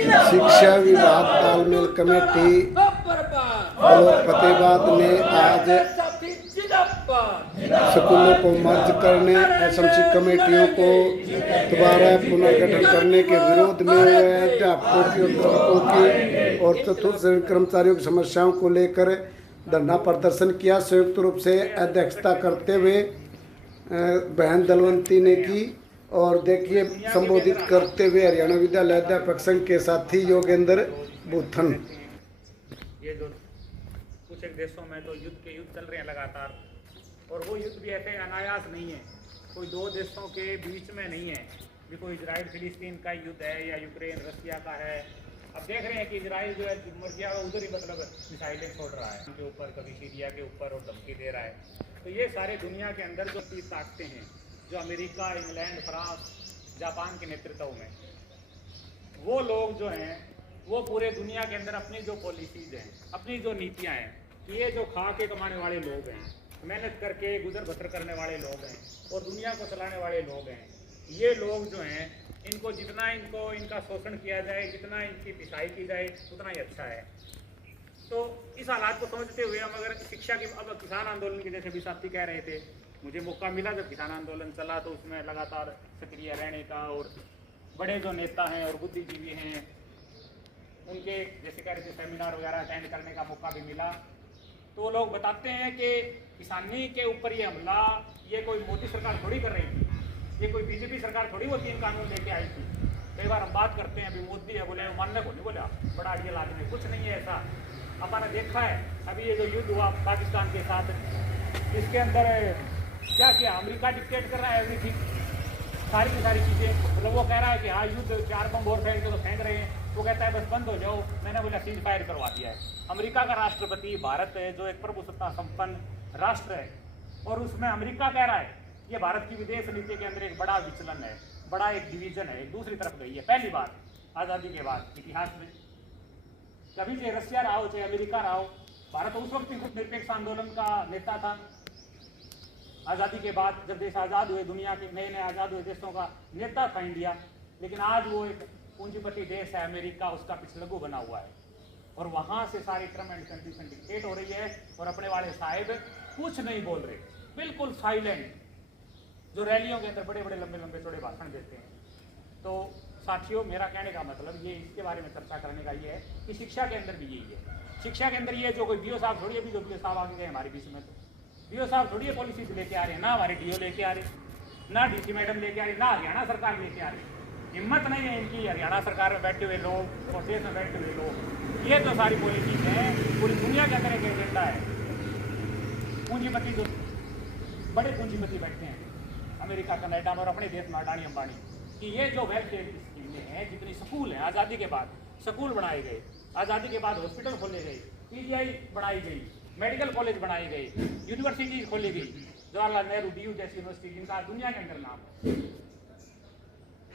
शिक्षा विभाग तालमेल कमेटी ब्लॉक फतेहाबाद ने आज स्कूलों को मर्ज करने एसएमसी कमेटियों को दोबारा पुनर्गठन करने के विरोध में अध्यापकों की अध्यापकों की और चतुर्थ श्रेणी कर्मचारियों की समस्याओं को लेकर धरना प्रदर्शन किया। संयुक्त रूप से अध्यक्षता करते हुए बहन दलवंती ने की और देखिए संबोधित करते हुए हरियाणा विद्यालय अध्यापक संघ के साथी योगेंद्र बुथन। ये जो कुछ एक देशों में तो युद्ध चल रहे हैं लगातार, और वो युद्ध भी ऐसे अनायास नहीं है, कोई दो देशों के बीच में नहीं है भी कोई इजराइल फिलिस्तीन का युद्ध है या यूक्रेन रशिया का है। अब देख रहे हैं कि इजराइल जो है मर्जिया उधर ही मतलब मिसाइलें छोड़ रहा है उनके ऊपर, कभी सीरिया के ऊपर और धमकी दे रहा है। तो ये सारे दुनिया के अंदर जो चीज ताकते हैं, जो अमेरिका, इंग्लैंड, फ्रांस, जापान के नेतृत्व में, वो लोग जो हैं वो पूरे दुनिया के अंदर अपनी जो पॉलिसीज हैं, अपनी जो नीतियां हैं, ये जो खा के कमाने वाले लोग हैं, मेहनत करके गुजर बसर करने वाले लोग हैं और दुनिया को चलाने वाले लोग हैं, ये लोग जो हैं इनको जितना इनका शोषण किया जाए, जितना इनकी पिसाई की जाए उतना ही अच्छा है। तो इस हालात को समझते हुए हम अगर शिक्षा की, अब किसान आंदोलन के जैसे भी साथी कह रहे थे, मुझे मौका मिला जब किसान आंदोलन चला तो उसमें लगातार सक्रिय रहने का, और बड़े जो नेता हैं और बुद्धिजीवी हैं उनके जैसे कह रहे थे सेमिनार वगैरह अटेंड करने का मौका भी मिला। तो वो लोग बताते हैं कि किसानी के ऊपर ये हमला ये कोई मोदी सरकार थोड़ी कर रही थी, ये कोई बीजेपी सरकार थोड़ी वो 3 कानून लेके आई थी। कई बार हम बात करते हैं अभी मोदी है बोले मानने को नहीं, बोला बड़ा अड़ियल आदमी, कुछ नहीं है ऐसा। अपन ने देखा है अभी ये जो युद्ध हुआ पाकिस्तान के साथ, इसके अंदर क्या किया, अमेरिका डिक्टेट कर रहा है एवरीथिंग, सारी की सारी चीज़ें। मतलब वो कह रहा है कि हाँ युद्ध 4 बम और फेंक तो फेंक रहे हैं, वो कहता है बस बंद हो जाओ, मैंने बोला सीज फायर करवा दिया है। अमेरिका का राष्ट्रपति भारत है जो एक प्रभुसत्ता संपन्न राष्ट्र है, और उसमें अमेरिका कह रहा है ये भारत की विदेश नीति के अंदर एक बड़ा विचलन है, बड़ा एक डिवीजन है, एक दूसरी तरफ गई है। पहली बार आज़ादी के बाद इतिहास में कभी चाहे रशिया रहा हो चाहे अमेरिका रहा हो, भारत उस वक्त निरपेक्ष आंदोलन का नेता था। आज़ादी के बाद जब देश आज़ाद हुए, दुनिया के नए नए आज़ाद हुए देशों का नेता था इंडिया, लेकिन आज वो एक पूंजीपति देश है अमेरिका, उसका पिछलग्गू बना हुआ है, और वहां से सारी टर्म एंड कंडीशन डिक्टेट हो रही है, और अपने वाले साहिब कुछ नहीं बोल रहे, बिल्कुल साइलेंट, जो रैलियों के अंदर बड़े बड़े लंबे लंबे चौड़े भाषण देते हैं। तो साथियों, मेरा कहने का मतलब ये इसके बारे में चर्चा करने का ये है कि शिक्षा के अंदर भी यही है। शिक्षा के अंदर ये जो कोई बीओ साहब थोड़ी, अभी जो बीओ साहब आगे गए हमारे बीच में, तो बीओ साहब थोड़ी पॉलिसीज लेके आ रहे हैं, ना हमारे डीओ लेके आ रहे, ना डीसी मैडम लेके आ रही, ना हरियाणा सरकार लेके आ रही। हिम्मत नहीं है इनकी हरियाणा सरकार में बैठे हुए लोग और देश में बैठे हुए लोग, ये तो सारी पॉलिसीज हैं, पूरी दुनिया के अंदर एक एजेंडा है। पूंजीपति जो बड़े पूंजीपति बैठते हैं अमेरिका, कनाडा में, और अपने देश में अडानी अंबानी, कि ये जो वेलफेयर स्कीमें हैं, जितनी स्कूल हैं, आज़ादी के बाद स्कूल बनाए गए, आज़ादी के बाद हॉस्पिटल खोले गए, पीजीआई बनाई गई, मेडिकल कॉलेज बनाए गए, यूनिवर्सिटीज खोली गई, जवाहरलाल नेहरू डीयू जैसी यूनिवर्सिटी जिनका दुनिया के अंदर नाम है।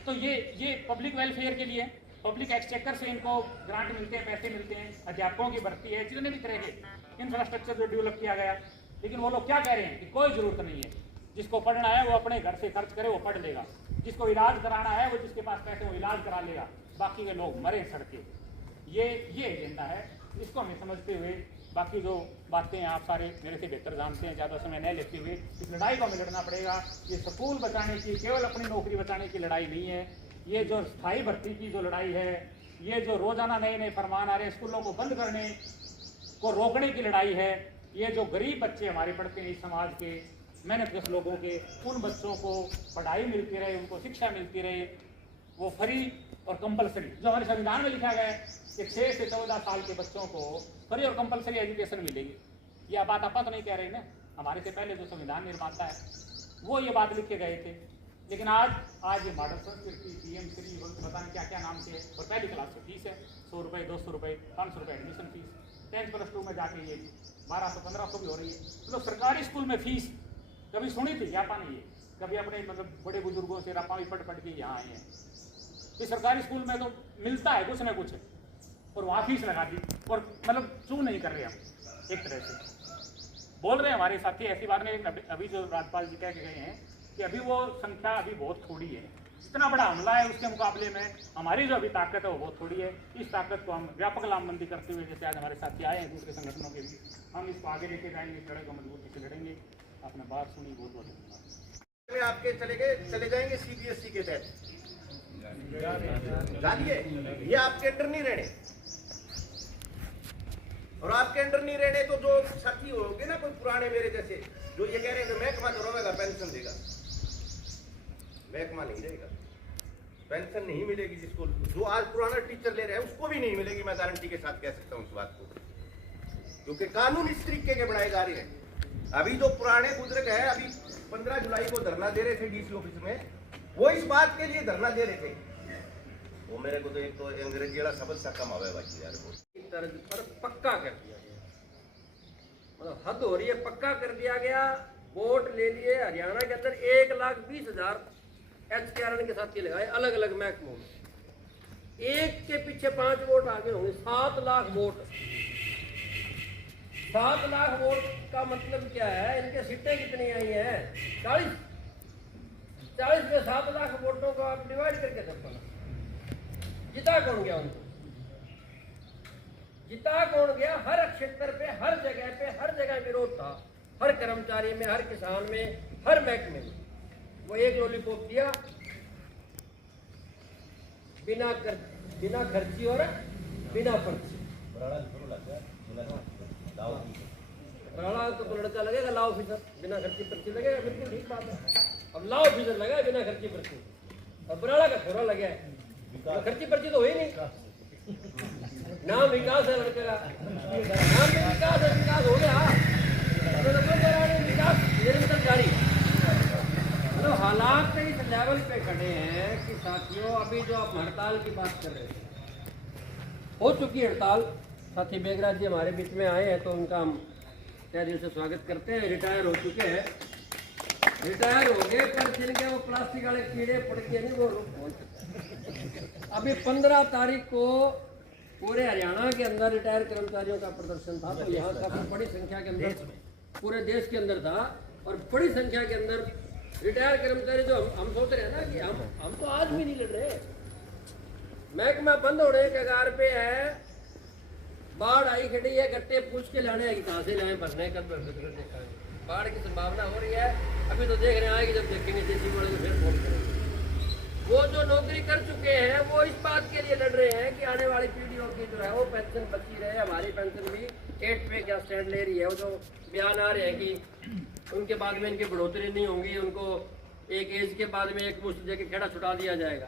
तो ये पब्लिक वेलफेयर के लिए, पब्लिक एक्सचेकर से इनको ग्रांट मिलते हैं, पैसे मिलते हैं, अध्यापकों की भर्ती है, जितने भी तरह के इंफ्रास्ट्रक्चर जो डेवलप किया गया। लेकिन वो लोग क्या कह रहे हैं कि कोई जरूरत नहीं है, जिसको पढ़ना है वो अपने घर से खर्च करे, वो पढ़ लेगा, जिसको इलाज कराना है वो जिसके पास पैसे वो इलाज करा लेगा, बाकी के लोग मरे सड़के। ये एजेंडा है, इसको हमें समझते हुए बाकी जो बातें आप सारे मेरे से बेहतर जानते हैं, ज़्यादा समय न लेते हुए इस लड़ाई को हमें लड़ना पड़ेगा। ये स्कूल बचाने की, केवल अपनी नौकरी बचाने की लड़ाई नहीं है, ये जो स्थायी भर्ती की जो लड़ाई है, ये जो रोजाना नए नए फरमान आ रहे हैं स्कूलों को बंद करने को रोकने की लड़ाई है, ये जो गरीब बच्चे हमारे पढ़ते हैं इस समाज के, मेहनतकश लोगों के, उन बच्चों को पढ़ाई मिलती रहे, उनको शिक्षा मिलती रहे, वो फ्री और कंपलसरी, जो हमारे संविधान में लिखा गया है कि 6 से 14 साल के बच्चों को फ्री और कंपलसरी एजुकेशन मिलेगी। यह बात आप तो नहीं कह रहे ना, हमारे से पहले जो संविधान निर्माता है वो ये बात लिख के गए थे। लेकिन आज ये मॉडल संस्कृति, पीएम श्री, पता नहीं क्या क्या नाम से, और पहली क्लास से फीस है 100 रुपये, 200 रुपये, 500 रुपये एडमिशन फीस, 10+2 में जाके ये 1200-1500 भी हो रही है। मतलब सरकारी स्कूल में फीस कभी सुनी थी क्या? पानी ये कभी अपने मतलब बड़े बुजुर्गों से रपा भी पढ़ के यहाँ आए हैं कि सरकारी स्कूल में तो मिलता है कुछ ना कुछ, और वहाँ फीस लगा दी, और मतलब चू नहीं कर रहे हम, एक तरह से बोल रहे हैं हमारे साथी। ऐसी बात नहीं, अभी जो राज्यपाल जी कह के गए हैं कि अभी वो संख्या अभी बहुत थोड़ी है, इतना बड़ा हमला है, उसके मुकाबले में हमारी जो अभी ताकत है वो बहुत थोड़ी है। इस ताकत को हम व्यापक लामबंदी करते हुए, जैसे आज हमारे साथी आए हैं दूसरे संगठनों के भी, हम इसको आगे लेके जाएंगे, इस लड़ाई को मजबूती से लड़ेंगे। आपने बात सुनी, बहुत बहुत धन्यवाद। आपके चले जाएंगे CBSE के तहत जानिए, ये आपके अंडर नहीं रहने, और आपके अंडर नहीं रहने तो जो साथी होंगे ना, कोई पुराने मेरे जैसे, जो ये कह रहे हैं कि महकमा तो रोवेगा पेंशन देगा, महकमा नहीं देगा, पेंशन नहीं मिलेगी। जिसको जो आज पुराना टीचर ले रहे हैं उसको भी नहीं मिलेगी, मैं गारंटी के साथ कह सकता हूँ इस बात को, क्योंकि कानून इस तरीके के बनाए जा रहे हैं। अभी जो पुराने बुजुर्ग है, अभी 15 जुलाई को धरना दे रहे थे DC ऑफिस में, वो इस बात के लिए धरना दे रहे थे, वो मेरे को तो एक तो अंग्रेजी वाला शब्द सा कम आवे बाकी यार, वो तर्ज पर पक्का कर दिया गया, मतलब हद हो रही है, पक्का कर दिया गया। वोट ले लिए हरियाणा के अंदर 1,20,000 HKRN के साथ लगाए अलग अलग महकमों में, एक के पीछे 5 वोट आगे होंगे, 7 लाख वोट। 7 लाख वोट का मतलब क्या है, इनके सीटें कितनी आई हैं? 40 में 7 लाख वोटों को आप डिवाइड करके देखो, जिता कौन गया उनको? जिता कौन गया? हर क्षेत्र पे, हर जगह विरोध था, हर कर्मचारी में, हर किसान में, हर महकमे में। वो एक लॉलीपॉप दिया बिना खर्ची और बिना पर्ची। राणा तो लड़का लगेगा लॉ ऑफिसर, बिना खर्ची पर्ची लगेगा, बिल्कुल ठीक बात है। अब लॉ ऑफिसर लगा बिना खर्ची पर्ची, और बराड़ा का छोरा लगा है, तो खर्ची पर्ची तो हुई नहीं। नाम विकास है लड़के का, नाम भी विकास है, विकास हो गया, विकास निरंतर जारी। तो हालात इस लेवल पे खड़े हैं कि साथियों, अभी जो आप हड़ताल की बात कर रहे थे, हो चुकी हड़ताल। साथी बेगराज जी हमारे बीच में आए हैं, तो उनका हम तहे दिल से स्वागत करते हैं। रिटायर हो चुके हैं, रिटायर हो गए, पर जिनके वो प्लास्टिक वाले कीड़े पड़ के नहीं, वो अभी 15 तारीख को पूरे हरियाणा के अंदर रिटायर कर्मचारियों का प्रदर्शन था, तो यहाँ काफी बड़ी संख्या के अंदर, पूरे देश के अंदर था, और बड़ी संख्या के अंदर रिटायर कर्मचारी, जो हम सोच रहे हैं ना कि हम तो आज भी नहीं लड़ रहे, महकमा बंद होने के कगार पे है, बाढ़ आई खड़ी है, गट्टे पूछ के लाने आएगी, कहाँ से लाए, भरने कब देखा है, बाढ़ की संभावना हो रही है। अभी तो देख रहे हैं, आएगी जब देखेंगे जेसी वाले को फिर फोन करेंगे। वो जो नौकरी कर चुके हैं वो इस बात के लिए लड़ रहे हैं कि आने वाली पीढ़ियों की जो है वो पेंशन बची रहे, हमारी पेंशन भी 8 पे क्या स्टैंड ले रही है। वो जो बयान आ रहे हैं कि उनके बाद में इनकी बढ़ोतरी नहीं होगी, उनको एक एज के बाद में एक मुश्त देकर खेड़ा छुटा दिया जाएगा।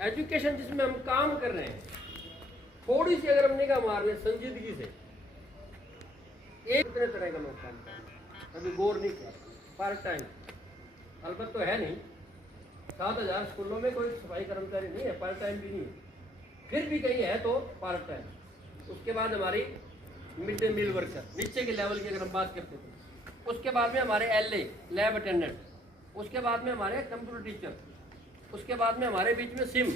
एजुकेशन जिसमें हम काम कर रहे हैं, थोड़ी सी अगर हम निगाह मार रहे संजीदगी से, एक इतने तरह का लोग काम कर रहे हैं, कभी गौर नहीं किया। पार्ट टाइम अलबत्त तो है नहीं, 7,000 स्कूलों में कोई सफाई कर्मचारी नहीं है, पार्ट टाइम भी नहीं है, फिर भी कहीं है तो पार्ट टाइम। उसके बाद हमारी मिड डे मील वर्कर, नीचे के लेवल की अगर हम बात करते थे, उसके बाद में हमारे LA लैब अटेंडेंट, उसके बाद में हमारे कंप्यूटर टीचर, उसके बाद में हमारे बीच में सिम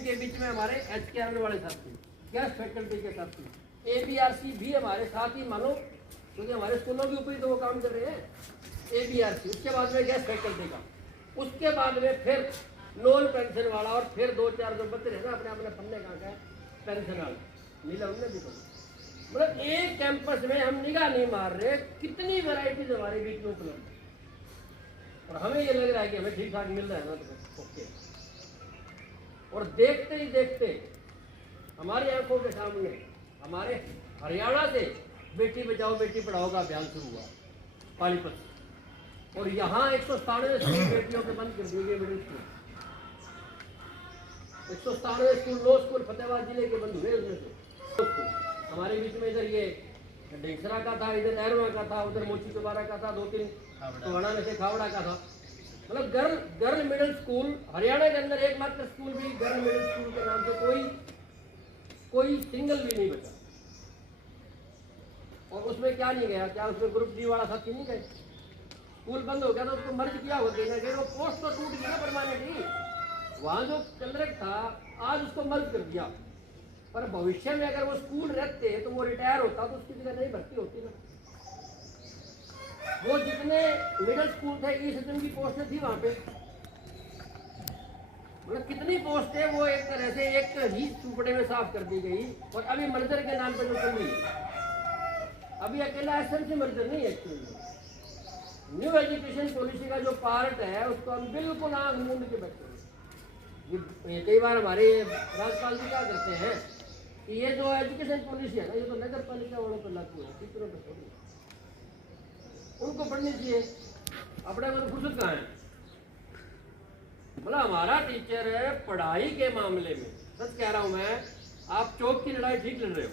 के बीच में हमारे HKRN वाले साथी, गेस्ट फैकल्टी के साथी, ABRC भी हमारे साथ ही मानो, क्योंकि हमारे स्कूलों के ऊपर ही तो वो काम कर रहे हैं, ABRC, उसके बाद में गेस्ट फैकल्टी का, उसके बाद में फिर नॉन पेंशन वाला, और फिर 2-4 जो बच्चे हैं ना अपने अपने पन्ने कहाँ का पेंशन वाला मिला, उनने भी तो मतलब एक कैंपस में हम निगाह नहीं मार रहे, कितनी वैरायटीज हमारे बीच में उपलब्ध है, और हमें ये लग रहा है कि हमें ठीक ठाक मिल रहा है ना, तो ओके। और देखते ही देखते हमारी आंखों के सामने हमारे हरियाणा से बेटी बचाओ बेटी पढ़ाओ का अभियान शुरू हुआ पानीपत से, और यहाँ 197 स्कूल बेटियों के बंद कर दिए गए, middle school 197 school, 9 school Fatehabad जिले के बंद हुए, उसमें से हमारे बीच में इधर ये ढेंसरा का था, इधर एरवा का था, उधर मोची दोबारा का था, 2-3 टोहाना में से खावड़ा का था। मतलब गर्ल मिडिल स्कूल हरियाणा के अंदर एकमात्र स्कूल भी गर्ल मिडिल स्कूल के नाम से कोई सिंगल भी नहीं बचा। और उसमें क्या नहीं गया, क्या उसमें ग्रुप डी वाला साथी नहीं गए, स्कूल बंद हो गया तो उसको मर्ज किया हो गया, वो पोस्ट तो टूट गया परमानेंटली, वहाँ जो कंडक्ट था आज उसको मर्ज कर दिया, पर भविष्य में अगर वो स्कूल रहते तो वो रिटायर होता तो उसकी जगह नहीं भर्ती होती ना। वो जितने मिडिल स्कूल थे ई सेक्शन की पोस्टें थी वहाँ पे, मतलब कितनी पोस्ट है वो एक तरह से एक ही टुकड़े में साफ कर दी गई। और अभी मर्जर के नाम पे जो चल रही है, अभी अकेला एसएमसी मर्जर नहीं है एक्चुअली। न्यू एजुकेशन पॉलिसी का जो पार्ट है उसको हम बिल्कुल आंख मूंद के बैठे हैं। ये कई बार हमारे राज्यपाल जी क्या करते हैं कि ये जो एजुकेशन पॉलिसी है ना, ये तो नगर पालिका वालों पर लागू है, टीचरों पर थोड़ी। उनको पढ़नी चाहिए, अपने को फुर्सत कहाँ है। मतलब हमारा टीचर है पढ़ाई के मामले में, सच कह रहा हूँ मैं, आप चौक की लड़ाई ठीक लड़ रहे हो।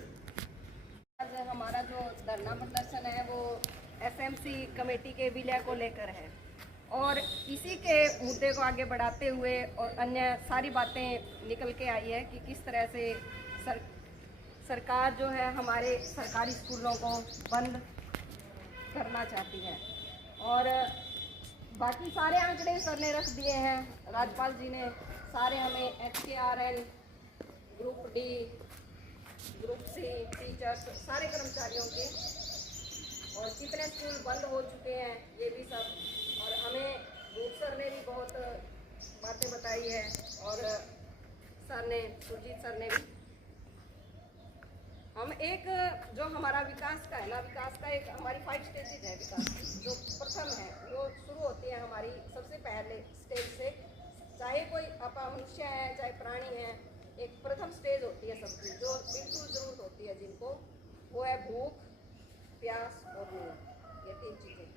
आज हमारा जो धरना प्रदर्शन है वो एसएमसी कमेटी के विलय को लेकर है और इसी के मुद्दे को आगे बढ़ाते हुए और अन्य सारी बातें निकल के आई है कि किस तरह से सरकार जो है हमारे सरकारी स्कूलों को बंद करना चाहती है। और बाकी सारे आंकड़े सर ने रख दिए हैं, राज्यपाल जी ने सारे हमें HKRL, group D, group C, teachers, सारे कर्मचारियों के और कितने स्कूल बंद हो चुके हैं ये भी सब, और हमें रूप सर ने भी बहुत बातें बताई है और सर ने, सुरजीत सर ने भी। हम एक जो हमारा विकास का है ना, विकास का एक हमारी 5 स्टेजेज है विकास की। जो प्रथम है वो शुरू होती है हमारी सबसे पहले स्टेज से, चाहे कोई मनुष्य है चाहे प्राणी है, एक प्रथम स्टेज होती है सबकी जो बिल्कुल जरूरत होती है जिनको, वो है भूख, प्यास और नींद, ये 3 चीज़ें।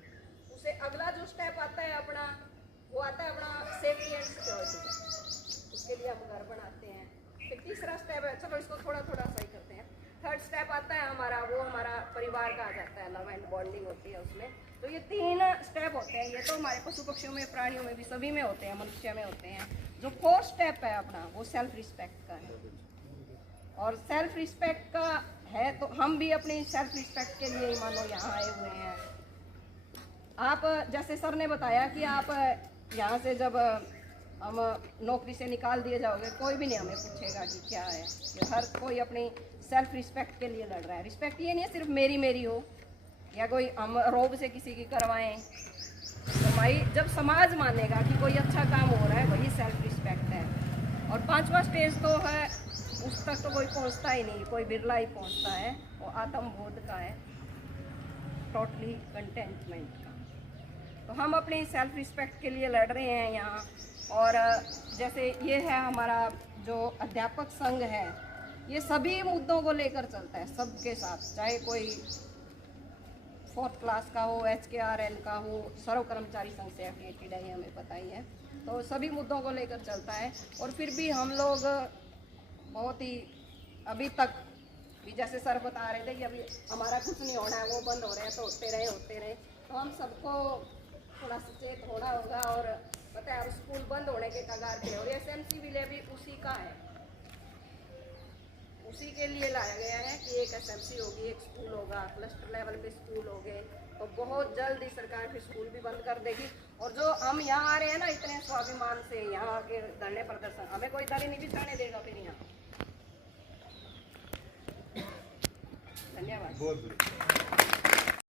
उससे अगला जो स्टेप आता है अपना, वो आता है अपना सेफ्टी एंड सिक्योरिटी का, उसके लिए हम घर बनाते हैं। फिर तीसरा स्टेप है, चलो इसको थोड़ा थोड़ा सही करते हैं, थर्ड स्टेप आता है हमारा, वो हमारा परिवार का आ जाता है, लव एंड बॉन्डिंग होती है उसमें। तो ये 3 स्टेप होते हैं, ये तो हमारे पशु पक्षियों में, प्राणियों में भी, सभी में होते हैं, मनुष्य में होते हैं। जो 4th स्टेप है अपना, वो सेल्फ रिस्पेक्ट का है। और सेल्फ रिस्पेक्ट का है तो हम भी अपनी सेल्फ रिस्पेक्ट के लिए मानो यहाँ आए हुए हैं। आप जैसे सर ने बताया कि आप यहाँ से जब हम नौकरी से निकाल दिए जाओगे, कोई भी नहीं हमें पूछेगा कि क्या है, कि हर कोई अपनी सेल्फ रिस्पेक्ट के लिए लड़ रहा है। रिस्पेक्ट ये नहीं है सिर्फ मेरी हो या कोई हम रोब से किसी की करवाएं। तो भाई जब समाज मानेगा कि कोई अच्छा काम हो रहा है, वही सेल्फ रिस्पेक्ट है। और 5वां स्टेज तो है, उस तक तो कोई पहुंचता ही नहीं, कोई बिरला ही पहुंचता है, वो आत्मबोध का है, टोटली कंटेंटमेंट का। तो हम अपनी सेल्फ रिस्पेक्ट के लिए लड़ रहे हैं यहाँ। और जैसे ये है हमारा जो अध्यापक संघ है, ये सभी मुद्दों को लेकर चलता है सबके साथ, चाहे कोई 4th क्लास का हो, HKRL का हो, सर्व कर्मचारी संघ से एफिलिएटेड है, हमें पता ही है। तो सभी मुद्दों को लेकर चलता है। और फिर भी हम लोग बहुत ही अभी तक भी, जैसे सर बता रहे थे कि अभी हमारा कुछ नहीं होना है, वो बंद हो रहे हैं, तो होते रहे। तो हम सबको थोड़ा सचेत होना होगा। और पता है अब स्कूल बंद होने के कगार पे, और SMC विलय भी उसी का है, उसी के लिए लाया गया है कि एक SMC होगी, एक स्कूल होगा, क्लस्टर लेवल पे स्कूल हो गए। तो बहुत जल्द ही सरकार फिर स्कूल भी बंद कर देगी। और जो हम यहाँ आ रहे हैं ना इतने स्वाभिमान से, यहाँ आके धरने प्रदर्शन, हमें कोई दरी नहीं बिछाने देगा फिर यहाँ। धन्यवाद।